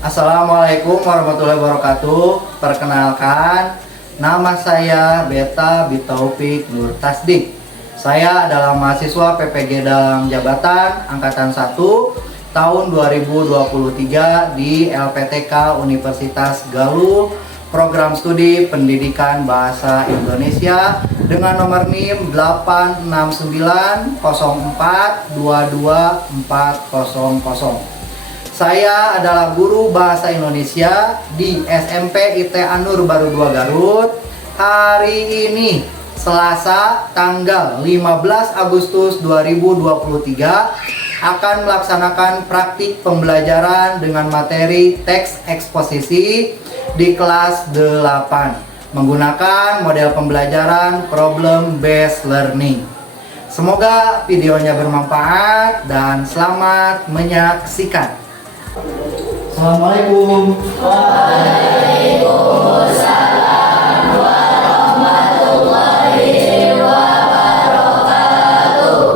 Assalamualaikum warahmatullahi wabarakatuh. Perkenalkan, nama saya Beta Bitaufik Nur Tasdik. Saya adalah mahasiswa PPG Dalam Jabatan Angkatan 1 tahun 2023 di LPTK Universitas Galuh, Program Studi Pendidikan Bahasa Indonesia dengan nomor NIM 86904224400. Saya adalah guru bahasa Indonesia di SMP IT Anur Baru 2 Garut. Hari ini Selasa tanggal 15 Agustus 2023 akan melaksanakan praktik pembelajaran dengan materi teks eksposisi di kelas 8 menggunakan model pembelajaran problem based learning. Semoga videonya bermanfaat dan selamat menyaksikan. Assalamualaikum. Waalaikumsalam warahmatullahi wabarakatuh.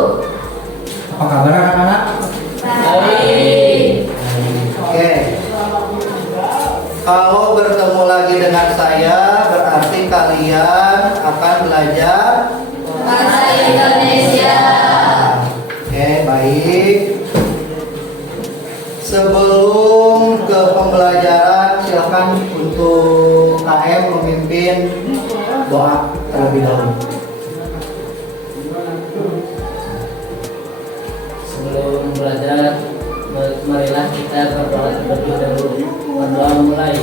Apa kabar anak-anak? Baik. Oke. Kalau bertemu lagi dengan saya, berarti kalian akan belajar Bahasa Indonesia. Oke, baik. Sebelum ke pembelajaran, silakan untuk KM memimpin doa terlebih dahulu. Sebelum belajar, marilah kita berdoa terlebih dahulu. Berdoa mulai.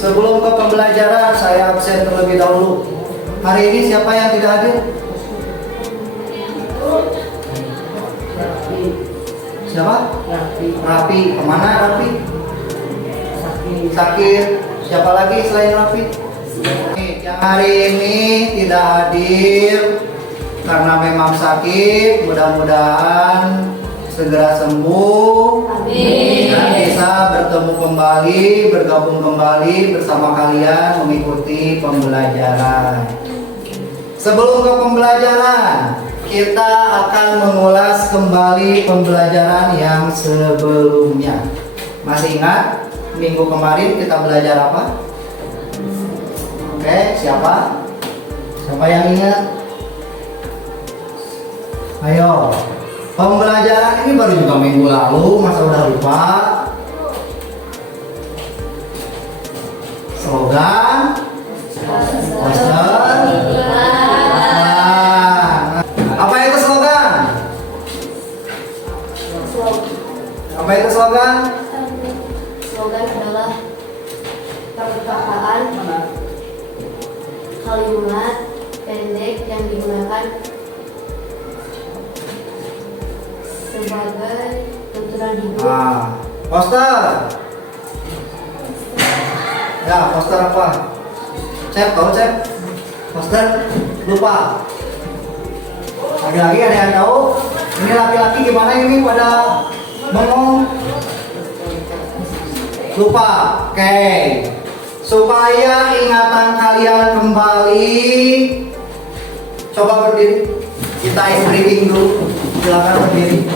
Sebelum ke pembelajaran, saya absen terlebih dahulu. Hari ini siapa yang tidak hadir? Siapa? Rapi. Kemana Rapi? Sakit. Siapa lagi selain Rapi? Yang hari ini tidak hadir karena memang sakit. Mudah-mudahan segera sembuh. Amin. Dan bisa bertemu kembali, bergabung kembali bersama kalian mengikuti pembelajaran. Sebelum ke pembelajaran, kita akan mengulas kembali pembelajaran yang sebelumnya. Masih ingat minggu kemarin kita belajar apa? Oke, siapa? Siapa yang ingat? Ayo. Pembelajaran ini baru juga minggu lalu, masa udah lupa? Slogan, poster. Nah, apa itu slogan? Apa itu slogan? Slogan adalah perkataan kalimat pendek yang digunakan sebagai tuturan hidup. Nah, poster. Ya, poster apa? Cek, tahu cek? Poster? Lupa. Lagi-lagi ada yang tahu? Ini laki-laki gimana ini pada ngomong? Lupa. Oke. Supaya ingatan kalian kembali, coba berdiri. Kita ice breathing dulu. Silakan berdiri.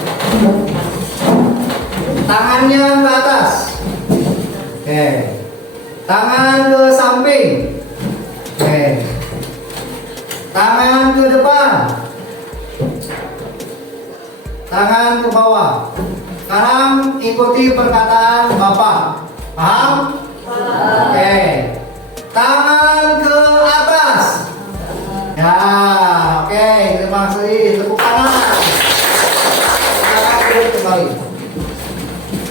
Tangannya ke atas. Oke. Tangan ke samping. Oke. Tangan ke depan. Tangan ke bawah. Sekarang ikuti perkataan Bapak. Paham? Oke. Tangan ke atas. Ya, oke. Terima kasih. Tepuk tangan. Silakan duduk kembali.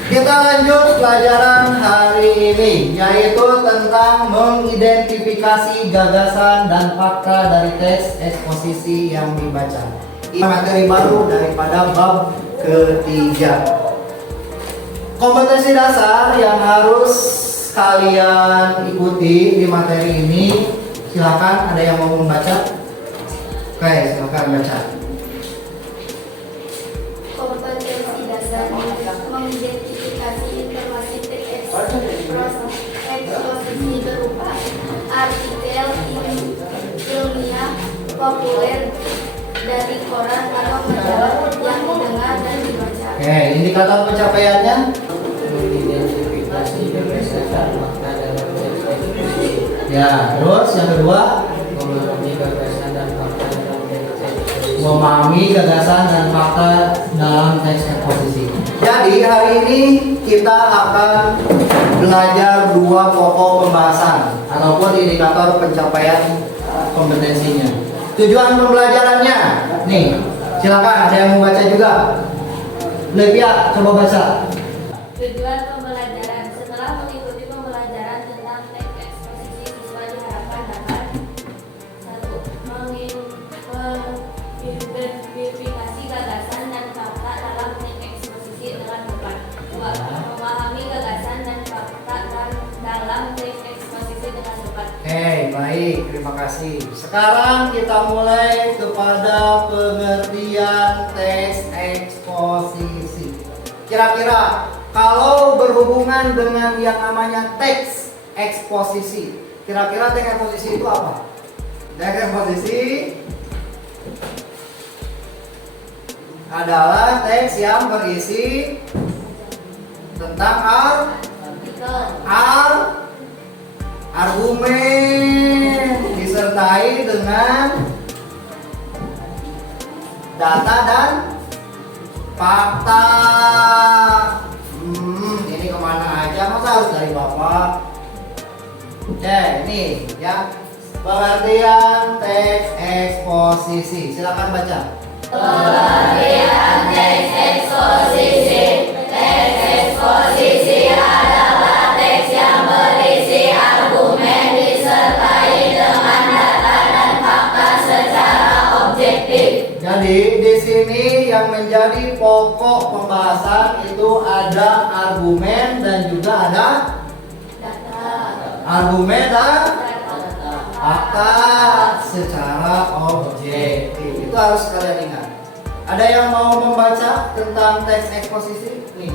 Kita lanjut pelajaran hari ini, yaitu tentang tentang mengidentifikasi gagasan dan fakta dari teks eksposisi yang dibaca. Ini materi baru daripada bab ketiga. Kompetensi dasar yang harus kalian ikuti di materi ini, silakan, ada yang mau membaca? Oke, silakan baca. Kompetensi dasar mengidentifikasi informasi teks eksposisi berupa artikel ilmiah populer dari koran atau majalah yang didengar dan dibaca. Oke, indikator pencapaiannya? Mengidentifikasi berdasarkan fakta dalam teks eksposisi. Ya, terus yang kedua? Memahami gagasan dan fakta dalam teks eksposisi. Memahami gagasan dan fakta dalam teks eksposisi. Jadi hari ini kita akan belajar dua pokok pembahasan ataupun indikator pencapaian kompetensinya. Tujuan pembelajarannya, nih, silakan, ada yang mau baca juga? Levia, coba baca. Tujuan pembelajaran: setelah mengikuti pembelajaran tentang teks eksposisi, siswa diharapkan dapat 1. Mengidentifikasi gagasan dan fakta dalam teks eksposisi dengan tepat. 2. Memahami gagasan dan fakta dalam teks eksposisi dengan tepat. Oke, baik, terima kasih. Sekarang kita mulai kepada pengertian teks eksposisi. Kira-kira kalau berhubungan dengan yang namanya teks eksposisi, kira-kira teks eksposisi itu apa? Teks eksposisi adalah teks yang berisi tentang argumen disertai dengan data dan fakta. Ini kemana aja, masa harus dari Bapak? Oke, ini ya pengertian teks eksposisi. Silakan baca. Pengertian teks eksposisi. Teks eksposisi adalah teks yang berisi argumen disertai dengan data dan fakta secara objektif. Jadi di sini yang menjadi pokok pembahasan itu ada argumen dan juga ada Data. argumen dan fakta secara objektif. Itu harus kalian ingat. Ada yang mau membaca tentang teks eksposisi? Nih,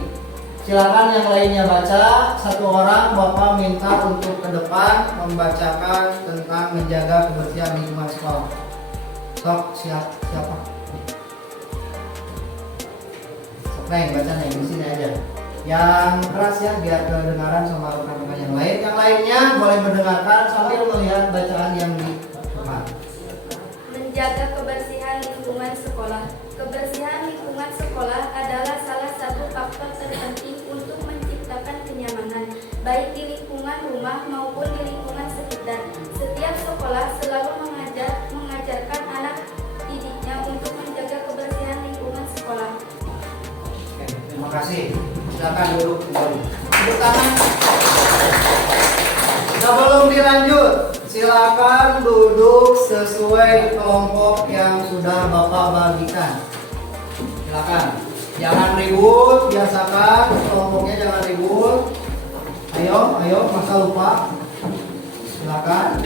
silakan yang lainnya baca. Satu orang Bapak minta untuk ke depan membacakan tentang menjaga kebersihan lingkungan sekolah. Sok, siapa? Sok, Neng, baca Neng, di sini aja. Yang keras ya, biar kedengaran sama rekan-rekan yang lain. Yang lainnya boleh mendengarkan sambil melihat bacaan yang di depan. Menjaga kebersihan lingkungan sekolah. Kebersihan lingkungan sekolah adalah salah satu faktor terpenting untuk menciptakan kenyamanan, baik di lingkungan rumah maupun di lingkungan sekitar. Setiap sekolah selalu mengajarkan anak didiknya untuk menjaga kebersihan lingkungan sekolah. Oke, terima kasih. Silakan duduk kembali. Tepuk tangan. Sebelum dilanjut, silakan duduk sesuai kelompok yang sudah Bapak bagikan. Silakan. Jangan ribut, biasakan kelompoknya, jangan ribut. Ayo, masa lupa. Silakan.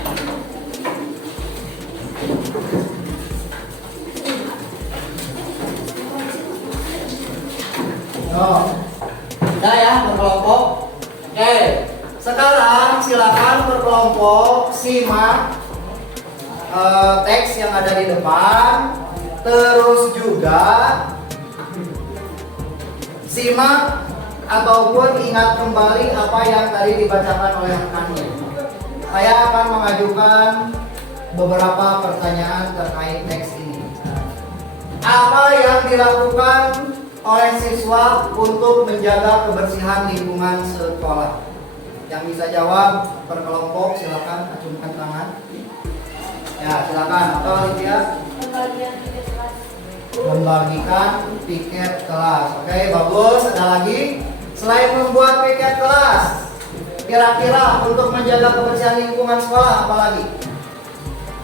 Udah ya, berkelompok. Oke, sekarang silakan berkelompok simak teks yang ada di depan. Terus juga simak ataupun ingat kembali apa yang tadi dibacakan oleh rekannya. Saya akan mengajukan beberapa pertanyaan terkait teks ini. Apa yang dilakukan oleh siswa untuk menjaga kebersihan lingkungan sekolah? Yang bisa jawab berkelompok silakan acungkan tangan. Ya, silakan. Apa Olivia? Membagikan tiket kelas. Oke, bagus. Ada lagi? Selain membuat tiket kelas, Kira-kira untuk menjaga kebersihan lingkungan sekolah apa lagi?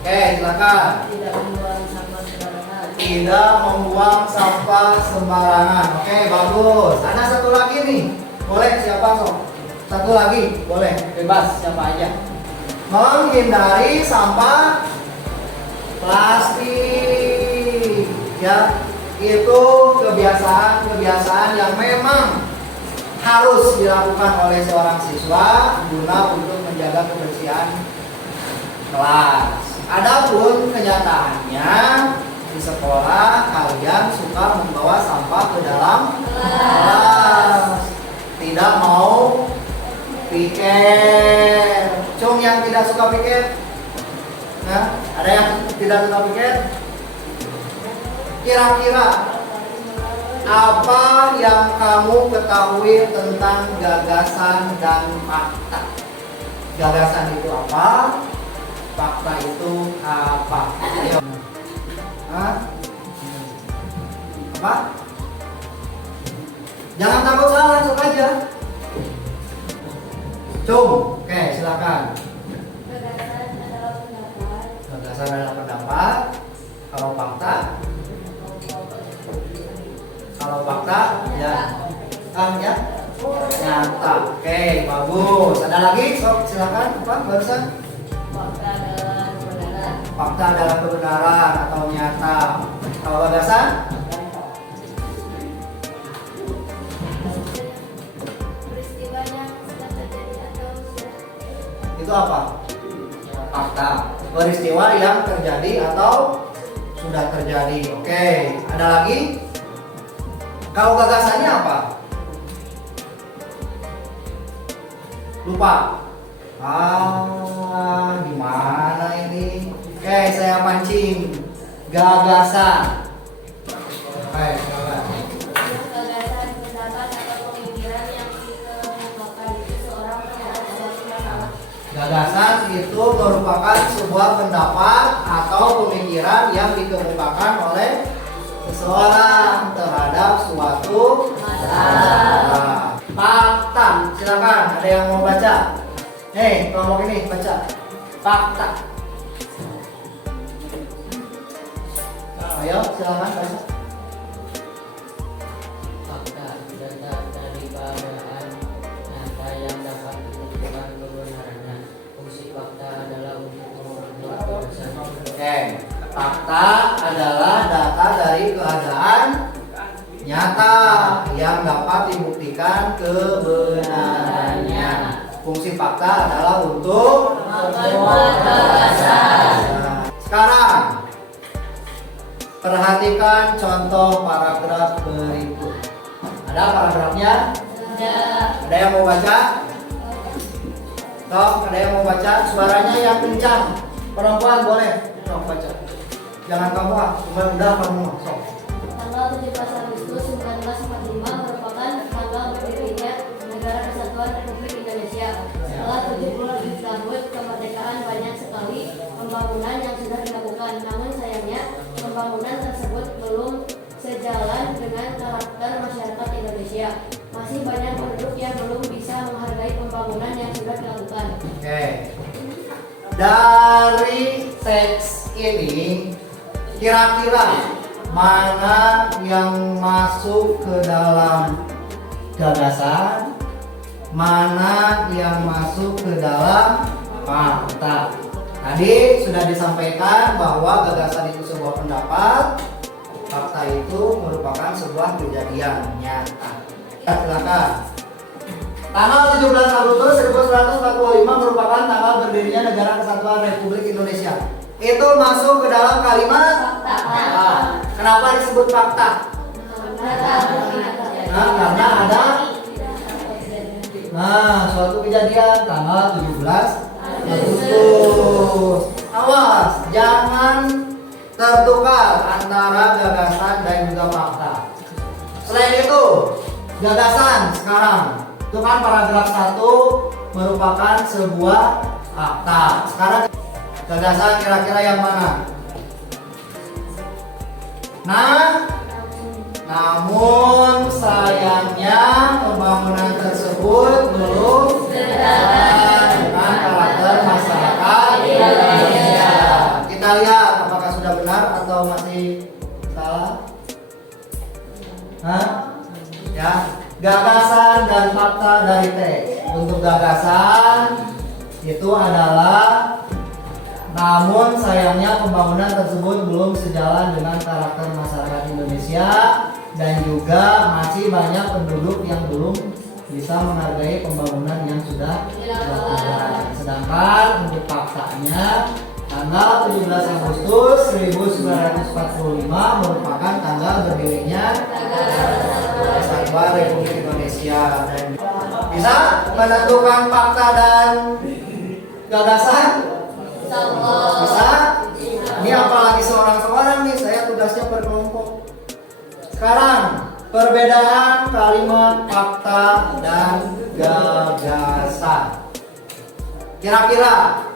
Oke, silakan. Tidak membuang sampah sembarangan. Tidak membuang sampah sembarangan. Oke, bagus. Ada satu lagi nih. Boleh siapa sok? Satu lagi, boleh. Bebas siapa aja. Menghindari sampah plastik. Ya, itu kebiasaan yang memang harus dilakukan oleh seorang siswa guna untuk menjaga kebersihan kelas. Adapun kenyataannya di sekolah kalian suka membawa sampah ke dalam kelas. Tidak mau pikir. Cung yang tidak suka pikir? Nah, ada yang tidak suka pikir? Kira-kira apa yang kamu ketahui tentang gagasan dan fakta? Gagasan itu apa? Fakta itu apa? Ayo. Hah? Apa? Jangan takut salah, langsung aja. Cung, oke silakan. Gagasan adalah pendapat. Gagasan adalah pendapat. Kalau fakta? Kalau fakta, ya. Ya. Nyata. Oke, bagus. Ada lagi? Sok, silakan. Apa? Barusan? Fakta adalah kebenaran. Fakta adalah kebenaran atau nyata. Kalau gagasan? Peristiwa yang sudah terjadi atau sudah Itu apa? Fakta. Peristiwa yang terjadi atau sudah terjadi. Oke, ada lagi? Kalau gagasannya apa? Lupa. Gimana ini? Oke, saya pancing. Gagasan. Oke, silakan. gagasan, pendapat atau pemikiran yang dikemukakan itu seorang terhadap suatu masalah. Gagasan itu merupakan sebuah pendapat atau pemikiran yang dikemukakan oleh seseorang terhadap suatu masalah. Fakta, silakan. Ada yang mau baca? Hei, kelompok ini baca. Fakta. Ayo, silakan baca. Fakta data dari keadaan nyata yang dapat ditentukan kebenarannya. Fungsi fakta adalah untuk membuat gagasan. Oke, fakta adalah data dari keadaan nyata yang dapat dibuktikan kebenarannya. Fungsi fakta adalah untuk Membuat gagasan. Nah, sekarang perhatikan contoh paragraf berikut. Ada paragrafnya? Ada yang mau baca? Sok, ada yang mau baca? Suaranya yang kencang. Perempuan boleh. Sok baca. Jangan kamu cuma udah kamu. Sok. Tanggal 17 Agustus 1945 merupakan tanggal berdirinya Negara Kesatuan Republik Indonesia. Setelah 70 tahun kemerdekaan, banyak sekali pembangunan yang sudah dilakukan. Namun sayangnya pembangunan tersebut belum sejalan dengan karakter masyarakat Indonesia. Masih banyak penduduk yang belum bisa menghargai pembangunan yang sudah dilakukan. Oke. Dari teks ini kira-kira mana yang masuk ke dalam gagasan, mana yang masuk ke dalam fakta. Tadi sudah disampaikan bahwa gagasan itu sebuah pendapat, fakta itu merupakan sebuah kejadian nyata. Silakan. Tanggal 17 Agustus 1945 merupakan tanggal berdirinya Negara Kesatuan Republik Indonesia. Itu masuk ke dalam kalimat fakta. Kenapa disebut fakta? Karena ada suatu kejadian tanggal 17 Agustus. Awas, jangan tertukar antara gagasan dan juga fakta. Selain itu, gagasan sekarang itu kan paragraf 1 merupakan sebuah fakta. Sekarang gagasan kira-kira yang mana? Nah, namun sayangnya pembangunan tersebut belum itu adalah namun sayangnya pembangunan tersebut belum sejalan dengan karakter masyarakat Indonesia dan juga masih banyak penduduk yang belum bisa menghargai pembangunan yang sudah dilakukan. Sedangkan untuk faktanya tanggal 17 Agustus 1945 merupakan tanggal berdirinya Kesatuan Republik Indonesia. Dan bisa menentukan fakta dan gagasan? Bisa? Ini apalagi seorang-seorang nih, saya tugasnya berkelompok. Sekarang perbedaan kalimat fakta dan gagasan. Kira-kira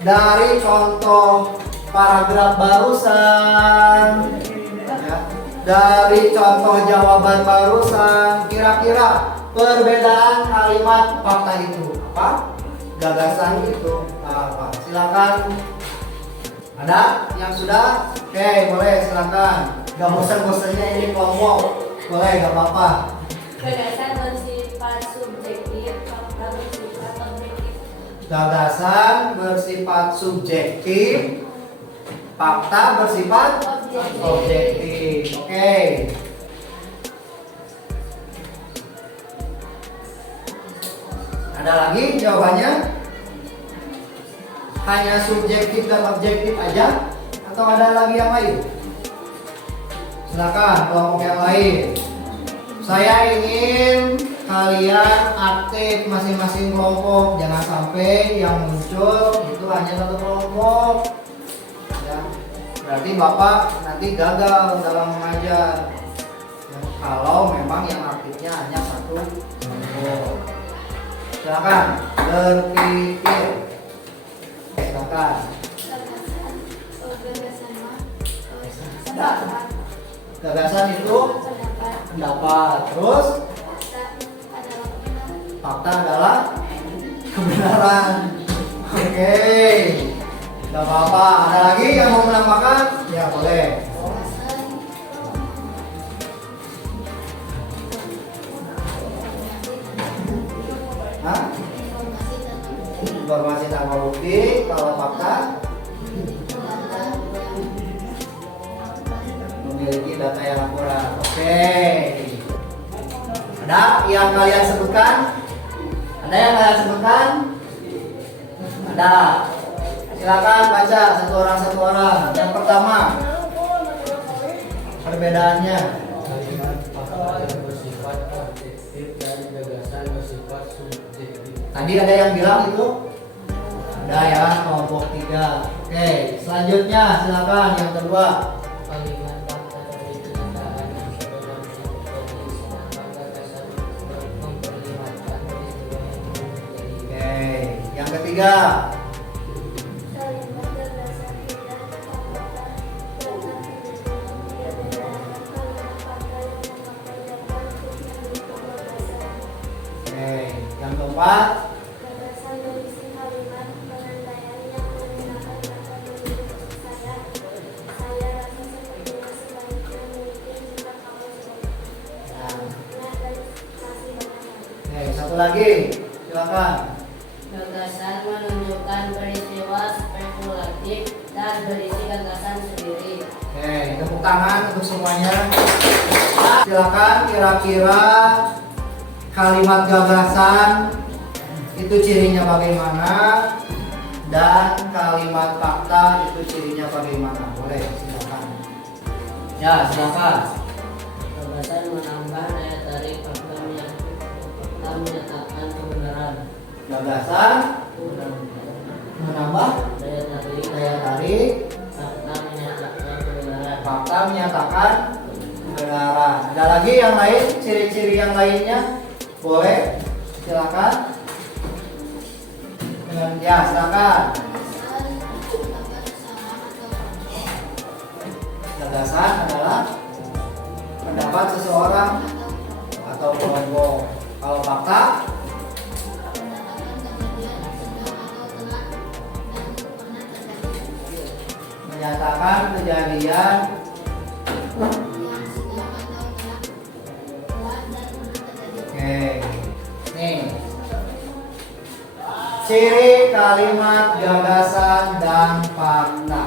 dari contoh paragraf barusan, ya, dari contoh jawaban barusan, kira-kira perbedaan kalimat fakta itu apa? Gagasan itu apa? Silakan. Ada yang sudah? Oke, boleh silakan. Gak bosan-bosannya ini kelompok. Boleh, gak apa-apa. Gagasan bersifat subjektif, fakta bersifat objektif. Gagasan bersifat subjektif, fakta bersifat objektif. Oke. Ada lagi jawabannya? Hanya subjektif dan objektif aja? Atau ada lagi yang lain? Silakan kelompok yang lain. Saya ingin kalian aktif masing-masing kelompok. Jangan sampai yang muncul itu hanya satu kelompok. Ya. Berarti Bapak nanti gagal dalam mengajar. Ya, kalau memang yang aktifnya hanya satu kelompok. Silakan berpikir. Silakan. Gagasan itu pendapat. Terus fakta adalah kebenaran. Oke. Gak apa-apa. Ada lagi yang mau menambahkan? Ya boleh. Hah? Informasi tanpa bukti. Kalau fakta memiliki data yang akurat. Oke. Ada yang kalian sebutkan? Ada yang kalian sebutkan? Ada. Silakan baca satu orang. Yang pertama, perbedaannya. Fakta bersifat objektif dan gagasan bersifat subjektif. Tadi ada yang bilang itu? Ada ya, kelompok 3. Oke, selanjutnya silakan yang kedua. Kalimat fakta dari kenyataan yang sebenarnya terjadi, sedangkan gagasan memperlihatkan peristiwa yang belum terjadi. Oke, yang ketiga. Kalimat gagasan tidak terpaparkan karena kemungkinan berbeda dengan kalimat fakta yang memakai data untuk mendukung gagasan. Oke, yang keempat. Gagasan berisi kalimat penandaian yang menggunakan kata menurut saya. Saya rasa sepertinya sebaliknya mungkin jika kamu Nah, dan masih banyak lagi. oke, satu lagi. Silakan. Gagasan menunjukkan peristiwa spekulatif dan berisi gagasan sendiri. Oke, tepuk tangan untuk semuanya. Silakan kira-kira kalimat gagasan itu cirinya bagaimana dan kalimat fakta itu cirinya bagaimana. Boleh, silakan. Ya, silakan. Gagasan menambah daya tarik, fakta menyatakan kebenaran. Gagasan menambah Daya tarik, daya tarik, fakta menyatakan kebenaran. fakta menyatakan kebenaran. Ada lagi yang lain, ciri-ciri yang lainnya? Boleh, silakan. Ya, silakan. Gagasan adalah pendapat seseorang atau kelompok. Kalau fakta menyatakan kejadian Oke, nih Ciri kalimat gagasan dan fakta.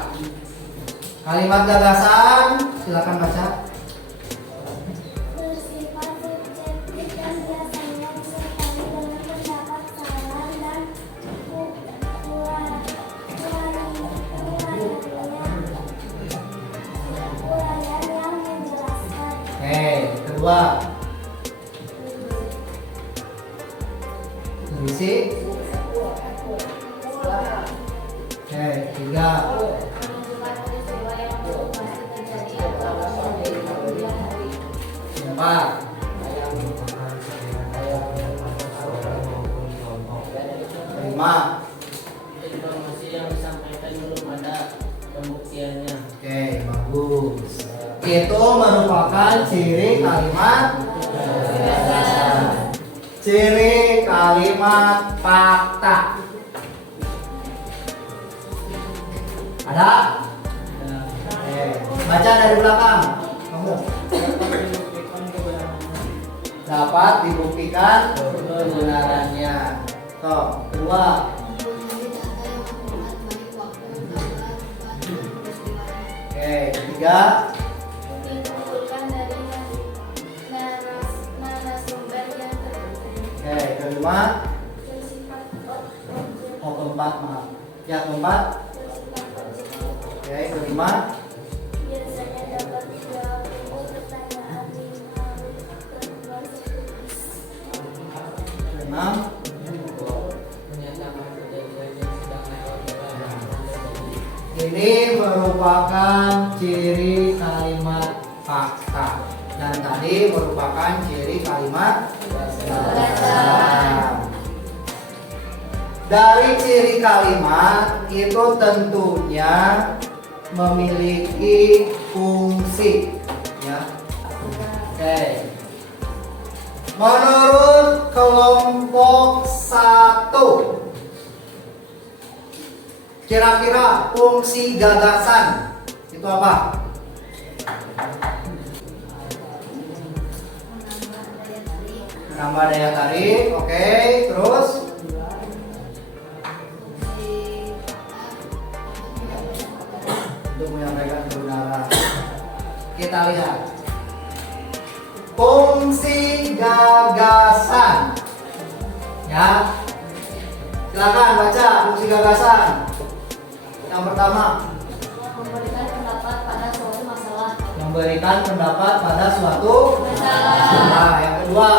Kalimat gagasan, silakan baca. Bersifat subjektif dan biasanya disertai dengan pendapat, saran, dan uraian yang menjelaskan. Oke, kedua. Berisi. Oke, tiga. Empat. Lima. Informasi yang disampaikan belum ada pembuktiannya. Oke, bagus. Itu merupakan ciri kalimat gagasan. Ciri kalimat fakta. Ada? Oke, baca dari belakang. Kamu dapat dibuktikan kebenarannya. Tuh, kedua. Oke, ketiga. Dikumpulkan dari narasumber yang tertentu. Oke, kelima. Bersifat objektif. Oh, keempat, maaf. Ya, keempat. Bersifat objektif. Oke, kelima. Biasanya dapat menjawab pertanyaan Keenam. Menyatakan kejadian yang sedang lewat dalam terjadi. Ini merupakan ciri kalimat fakta. Dan tadi merupakan ciri kalimat gagasan. Dari ciri kalimat itu tentunya memiliki fungsi, ya. Oke. Menurut kelompok 1, kira-kira fungsi gagasan itu apa? Menambah daya tarik, oke. Terus untuk menyampaikan kebenaran. Kita lihat fungsi gagasan, ya. Silakan baca fungsi gagasan. Yang pertama, Memberikan pendapat pada suatu masalah. memberikan pendapat pada suatu Masalah. masalah. Yang kedua,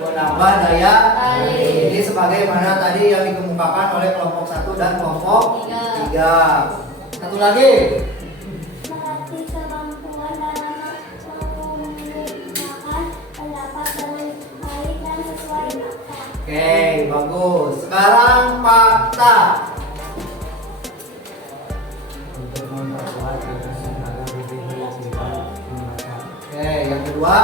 menambah daya tarik. Ini sebagaimana tadi yang dikemukakan oleh kelompok 1 dan kelompok 3. Satu lagi, Melatih kemampuan dalam mengungkapkan pendapat dengan baik dan sesuai fakta. oke, bagus. Sekarang fakta. Oke, yang kedua.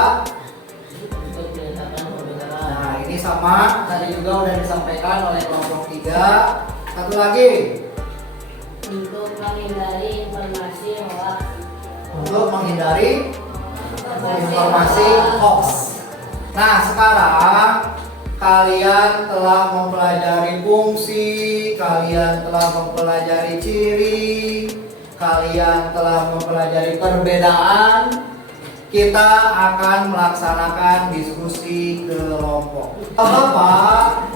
Untuk menyatakan kebenaran. Nah, ini sama tadi juga udah disampaikan oleh kelompok 3. Satu lagi, Untuk menghindari informasi hoax. untuk menghindari informasi hoax. Nah, sekarang kalian telah mempelajari fungsi, kalian telah mempelajari ciri, kalian telah mempelajari perbedaan. Kita akan melaksanakan diskusi kelompok. Bapak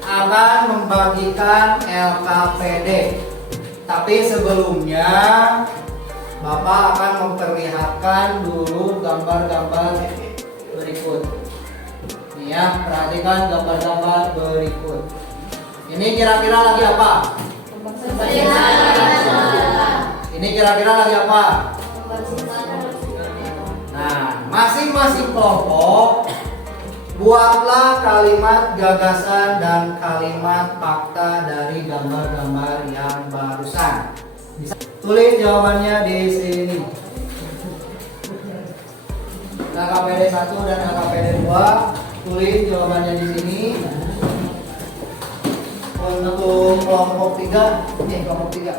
akan membagikan LKPD. Tapi sebelumnya Bapak akan memperlihatkan dulu gambar-gambar berikut. Nih ya, perhatikan gambar-gambar berikut. Ini kira-kira lagi apa? Ini kira-kira lagi apa? Nah, masing-masing kelompok buatlah kalimat gagasan dan kalimat fakta dari gambar-gambar yang barusan. Bisa tulis jawabannya di sini. LKPD 1 dan LKPD 2, tulis jawabannya di sini. Untuk kelompok 3, kelompok 3.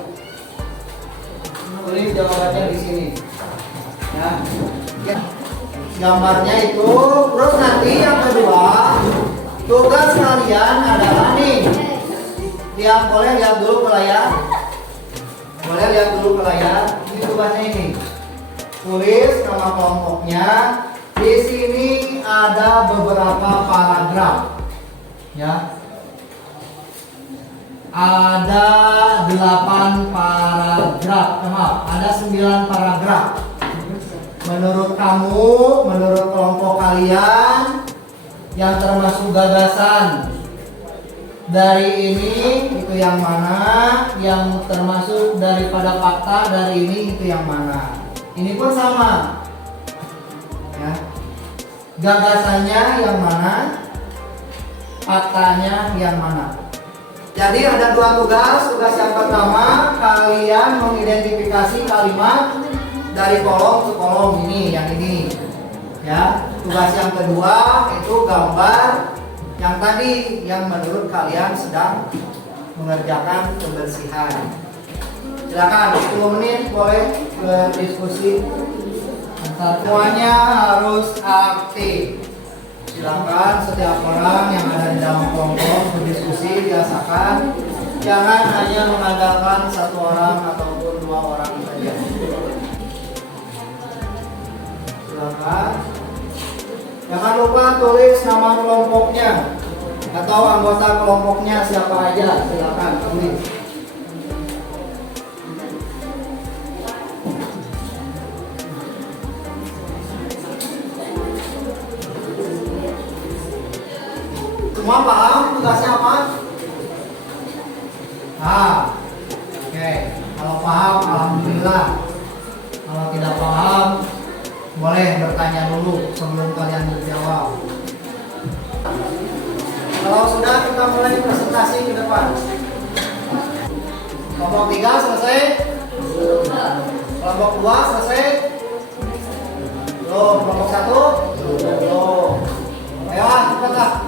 Tulis jawabannya di sini. Ya. Gambarnya itu, terus nanti yang kedua Tugas kalian adalah nih, boleh lihat dulu ke layar. Boleh lihat dulu ke layar. Ini tugasnya ini. Tulis nama kelompoknya. Di sini ada beberapa paragraf. Ya. Ada 8 paragraf. Maaf, ada 9 paragraf. Menurut kamu, menurut kelompok kalian yang termasuk gagasan dari ini itu yang mana, yang termasuk daripada fakta dari ini itu yang mana. Ini pun sama. Ya. Gagasannya yang mana, faktanya yang mana. Jadi ada 2 tugas. Tugas yang pertama, kalian mengidentifikasi kalimat dari kolom ke kolom ini, yang ini. Ya. Tugas yang kedua itu gambar yang tadi, yang menurut kalian sedang mengerjakan kebersihan. Silakan 10 menit boleh berdiskusi. Semuanya harus aktif. Silakan setiap orang yang ada di dalam kelompok berdiskusi, biasakan. Jangan hanya mengandalkan 1 orang ataupun 2 orang saja. Silakan. Jangan lupa tulis nama kelompoknya atau anggota kelompoknya siapa aja. Silakan tulis. Semua paham tugasnya apa? Oke. Kalau paham, alhamdulillah. Kalau tidak paham, boleh bertanya dulu sebelum kalian menjawab. Kalau sudah, kita mulai presentasi ke depan. Kelompok 3 selesai? Kelompok 2 selesai? Belum. Kelompok 1? Belum. Ayo, cepatlah.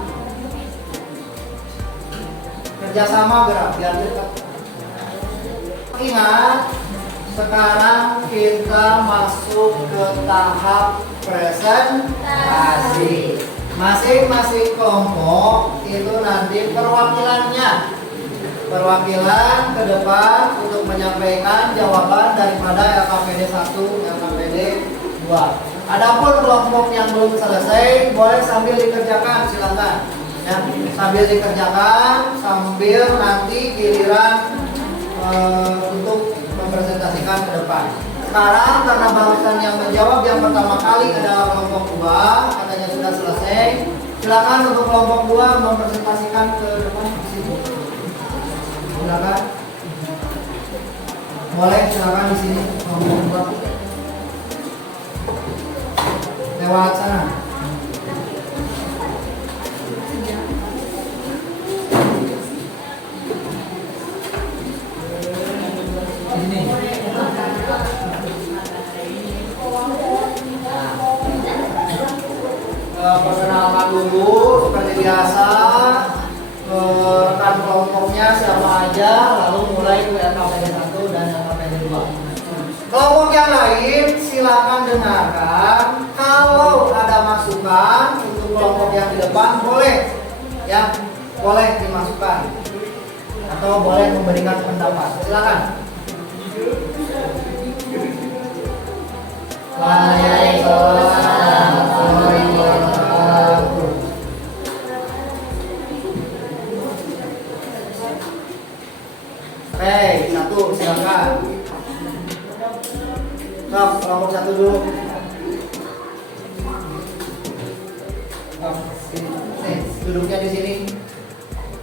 Kerjasama gerak biar dekat. Ingat, sekarang kita masuk ke tahap presentasi. Masing-masing kelompok itu nanti perwakilan ke depan untuk menyampaikan jawaban daripada LKPD 1, LKPD 2. Adapun kelompok yang belum selesai boleh sambil dikerjakan, silakan. Ya, sambil dikerjakan, sambil nanti giliran untuk mempresentasikan ke depan. Sekarang karena barusan yang menjawab yang pertama kali adalah kelompok 2, katanya sudah selesai. Silakan untuk kelompok 2 mempresentasikan ke depan di sini. Silakan. Boleh silakan di sini kelompok 2. Lewat sana. Perkenalkan dulu seperti biasa, rekan kelompoknya siapa aja, lalu mulai ke LKPD 1 dan LKPD 2. Kelompok yang lain silakan dengarkan. Kalau ada masukan untuk kelompok yang di depan boleh, ya boleh dimasukkan atau boleh memberikan pendapat. Silakan. Waalaikumsalam warahmatullahi wabarakatuh. Oke, 1 silakan. Kelompok 1 dulu. Nih, duduknya di sini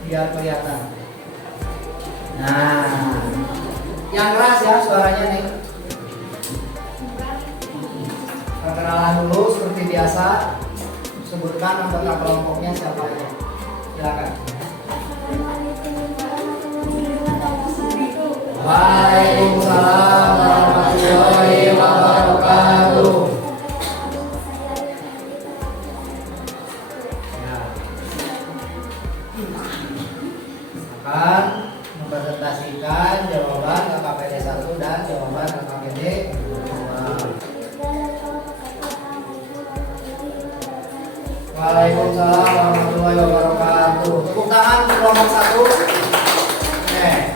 biar kelihatan. Nah, yang keras ya suaranya nih. Perkenalan dulu seperti biasa. Sebutkan anggota kelompoknya siapa aja. Silakan. Waalaikumsalam warahmatullahi wabarakatuh. Akan mempresentasikan jawaban LKPD 1 dan jawaban LKPD 2. Waalaikumsalam warahmatullahi wabarakatuh. Tepuk tangan untuk kelompok 1. Oke.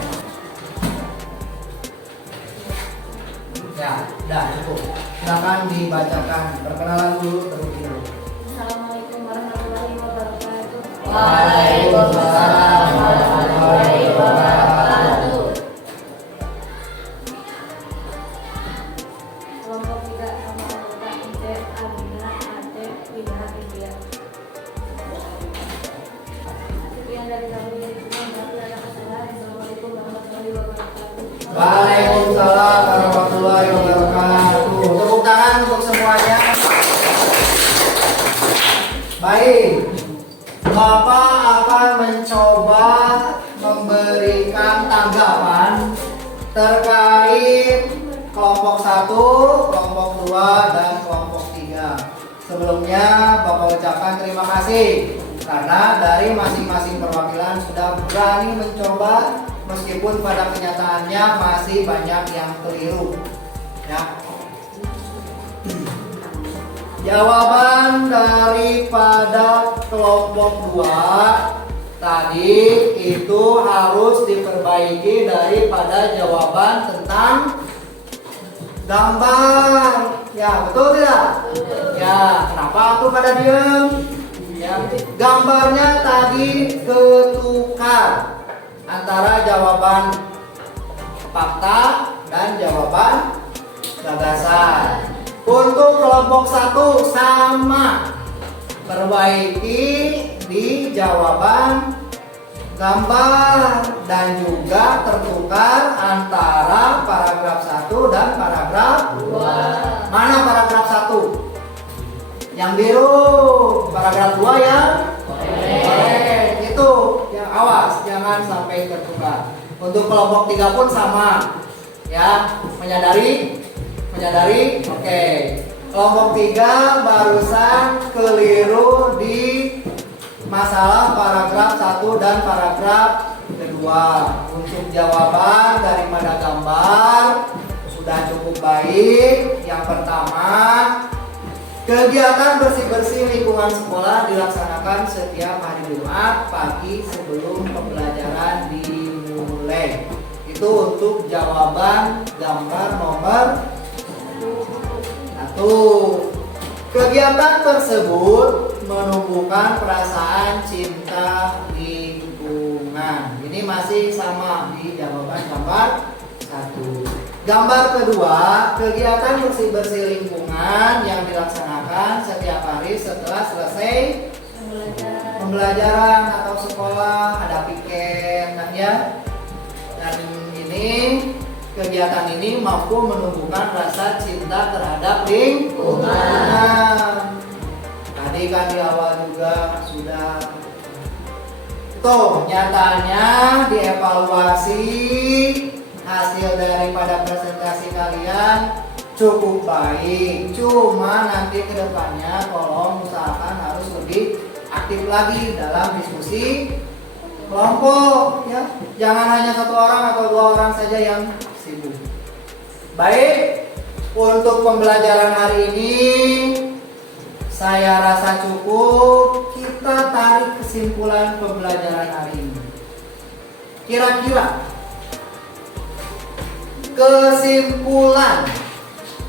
Ya, udah cukup. Silakan dibacakan. Perkenalan dulu terlebih dulu. Assalamualaikum warahmatullahi wabarakatuh. Waalaikumsalam warahmatullahi wabarakatuh. Kelompok 3 nama anggota Ije, Alina, Ade, Wina, India. Sekian dari kami. Assalamualaikum warahmatullahi wabarakatuh. Waalaikumsalam warahmatullahi wabarakatuh. Tepuk tangan untuk semuanya. Baik, Bapak akan mencoba memberikan tanggapan terkait kelompok 1, kelompok 2, dan kelompok 3. Sebelumnya Bapak ucapkan terima kasih karena dari masing-masing perwakilan sudah berani mencoba meskipun pada kenyataannya masih banyak yang keliru. Ya. Jawaban daripada kelompok 2 tadi itu harus diperbaiki daripada jawaban tentang gambar. Ya, betul tidak? Ya, kenapa aku pada diem? Ya, gambarnya tadi ketukar antara jawaban fakta dan jawaban gagasan. Untuk kelompok 1 sama, perbaiki di jawaban gambar dan juga tertukar antara paragraf 1 dan paragraf 2. Mana paragraf 1? Yang biru. Paragraf 2 yang orange. Itu yang awas, jangan sampai tertukar. Untuk kelompok 3 pun sama. Ya, menyadari? Oke. Kelompok 3 barusan keliru di masalah paragraf 1 dan paragraf kedua. Untuk jawaban daripada gambar sudah cukup baik. Yang pertama, kegiatan bersih-bersih lingkungan sekolah dilaksanakan setiap hari Jumat pagi sebelum pembelajaran dimulai. Itu untuk jawaban gambar nomor 1. Kegiatan tersebut menumbuhkan perasaan cinta lingkungan. Ini masih sama di jawaban gambar 1. Gambar kedua, kegiatan bersih-bersih lingkungan yang dilaksanakan setiap hari setelah selesai pembelajaran atau sekolah, ada piket kan ya. Dan ini kegiatan ini mampu menumbuhkan rasa cinta terhadap lingkungan. Tadi kan di awal juga sudah. Tuh, nyatanya dievaluasi hasil daripada presentasi kalian cukup baik. Cuma nanti kedepannya tolong usahakan harus lebih aktif lagi dalam diskusi kelompok ya. Jangan hanya 1 orang atau 2 orang saja yang sibuk. Baik, untuk pembelajaran hari ini saya rasa cukup. Kita tarik kesimpulan pembelajaran hari ini. Kira-kira kesimpulan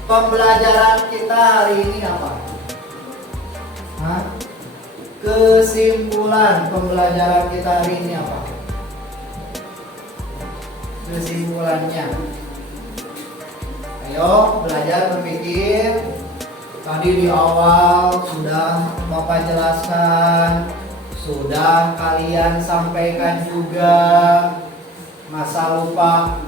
pembelajaran kita hari ini apa? Kesimpulan pembelajaran kita hari ini apa? Kesimpulannya, ayo belajar berpikir. Tadi di awal sudah Bapak jelaskan, sudah kalian sampaikan juga. Masa lupa?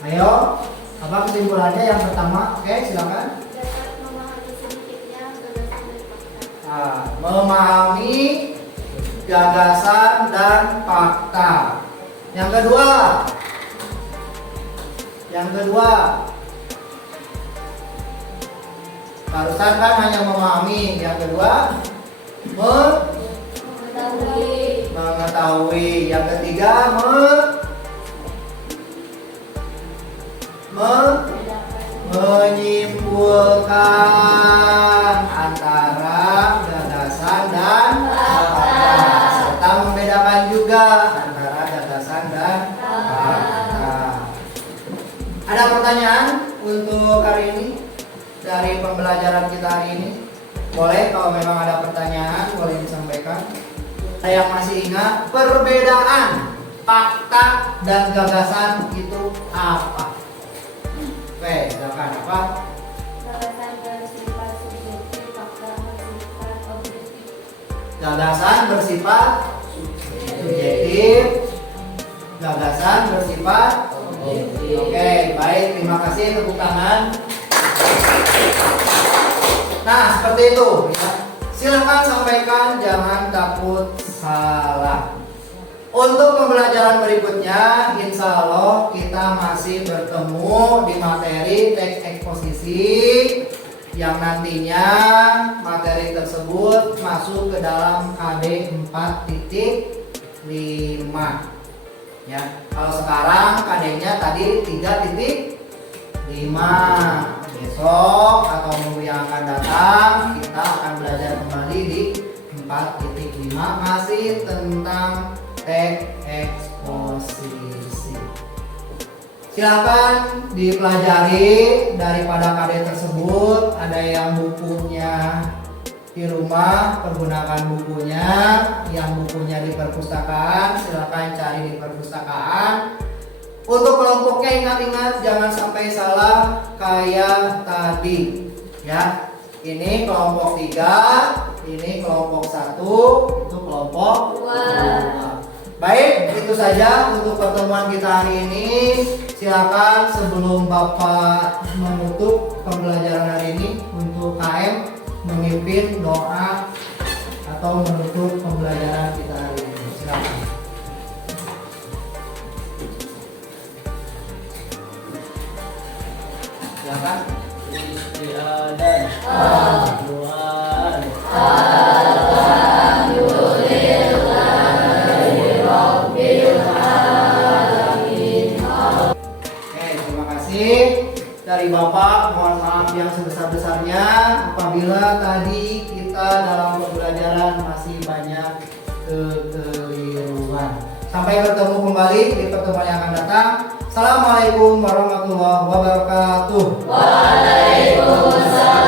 Ayo, apa kesimpulannya yang pertama? Oke, silakan. Dapat memahami sedikitnya gagasan dan fakta. Memahami gagasan dan fakta. Yang kedua, barusan kan hanya memahami. Yang kedua, mengetahui. Yang ketiga, menyimpulkan antara gagasan dan antara gagasan dan fakta. Ada pertanyaan untuk hari ini dari pembelajaran kita hari ini? Boleh, kalau memang ada pertanyaan boleh disampaikan. Saya masih ingat perbedaan fakta dan gagasan itu apa? Oke, silakan apa? Gagasan bersifat subjektif, fakta bersifat objektif. Gagasan bersifat subjektif, gagasan bersifat objektif. Oke, baik, terima kasih, tepuk tangan. Nah, seperti itu ya. Silakan sampaikan, jangan takut salah. Untuk pembelajaran berikutnya, insya Allah kita masih bertemu di materi teks eksposisi yang nantinya materi tersebut masuk ke dalam KD 4.5 ya. Kalau sekarang KD-nya tadi 3.5. Besok atau minggu yang akan datang kita akan belajar kembali di 4.5 masih tentang teks eksposisi. Silakan dipelajari daripada KD tersebut. Ada yang bukunya di rumah, pergunakan bukunya. Yang bukunya di perpustakaan, silakan cari di perpustakaan. Untuk kelompoknya ingat-ingat jangan sampai salah kayak tadi ya. Ini kelompok 3, ini kelompok 1, itu kelompok 2. Baik, itu saja untuk pertemuan kita hari ini. Silakan sebelum Bapak menutup pembelajaran hari ini untuk KM memimpin doa atau menutup pembelajaran kita hari ini. Silakan. Silakan. Istiadat. Tuhan. Oke, terima kasih dari Bapak. Mohon maaf yang sebesar-besarnya apabila tadi kita dalam pembelajaran masih banyak kekeliruan. Sampai bertemu kembali di pertemuan yang akan datang. Assalamualaikum warahmatullahi wabarakatuh. Waalaikumsalam.